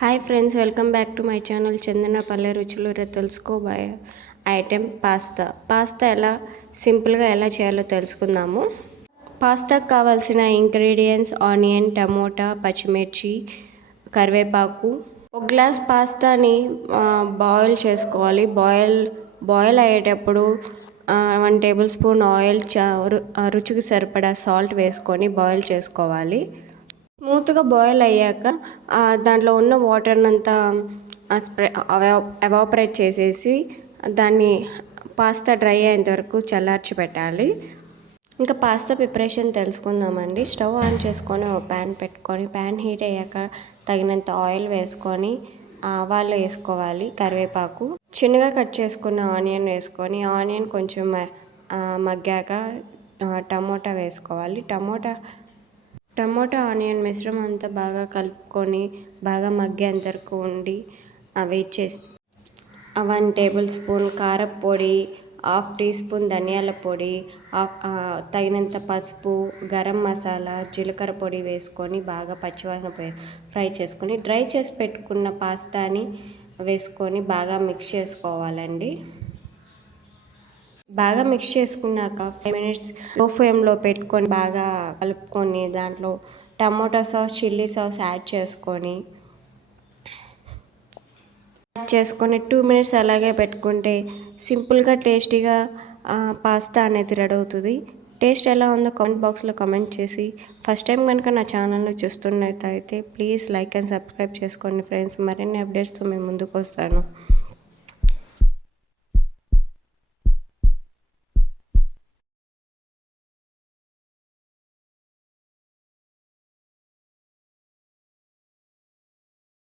Hi friends, welcome back to my channel Chandana Palle Ruchulu. తెలుసుకోబోయే item pasta ఎలా సింపుల్గా ఎలా చేయాలో తెలుసుకుందాము. పాస్తాకు కావాల్సిన ఇంగ్రీడియంట్స్ ఆనియన్, టమోటా, పచ్చిమిర్చి, కరివేపాకు. ఒక గ్లాస్ పాస్తాని బాయిల్ చేసుకోవాలి. బాయిల్ అయ్యేటప్పుడు 1 టేబుల్ స్పూన్ ఆయిల్, రుచికి సరిపడా సాల్ట్ వేసుకొని బాయిల్ చేసుకోవాలి. స్మూత్గా బాయిల్ అయ్యాక దాంట్లో ఉన్న వాటర్నంతా ఎవాపరేట్ చేసేసి దాన్ని పాస్తా డ్రై అయ్యేంత వరకు చల్లార్చి పెట్టాలి. ఇంకా పాస్తా ప్రిపరేషన్ తెలుసుకుందామండి. స్టవ్ ఆన్ చేసుకొని ఒక ప్యాన్ పెట్టుకొని ప్యాన్ హీట్ అయ్యాక తగినంత ఆయిల్ వేసుకొని ఆవాలు వేసుకోవాలి, కరివేపాకు, చిన్నగా కట్ చేసుకున్న ఆనియన్ వేసుకొని ఆనియన్ కొంచెం మగ్గాక టమోటా వేసుకోవాలి. టమోటా ఆనియన్ మిశ్రమం అంతా బాగా కలుపుకొని బాగా మగ్గేంత వరకు ఉండి వెయిట్ చేసి 1 టేబుల్ స్పూన్ కారం పొడి, 1/2 టీ స్పూన్ ధనియాల పొడి, తగినంత పసుపు, గరం మసాలా, జీలకర్ర పొడి వేసుకొని బాగా పచ్చివాసన ఫ్రై చేసుకొని డ్రై చేసి పెట్టుకున్న పాస్తాని వేసుకొని బాగా మిక్స్ చేసుకోవాలండి. బాగా మిక్స్ చేసుకున్నాక 5 మినిట్స్ లో ఫ్లేమ్లో పెట్టుకొని బాగా కలుపుకొని దాంట్లో tomato sauce, chilli sauce add చేసుకొని 2 మినిట్స్ అలాగే పెట్టుకుంటే సింపుల్గా టేస్టీగా పాస్తా అనేది రెడీ అవుతుంది. టేస్ట్ ఎలా ఉందో కామెంట్ బాక్స్లో కామెంట్ చేసి, ఫస్ట్ టైం కనుక నా ఛానల్ని చూస్తున్నట్టయితే ప్లీజ్ లైక్ అండ్ సబ్స్క్రైబ్ చేసుకోండి ఫ్రెండ్స్. మరిన్ని అప్డేట్స్తో మేము ముందుకు వస్తాను.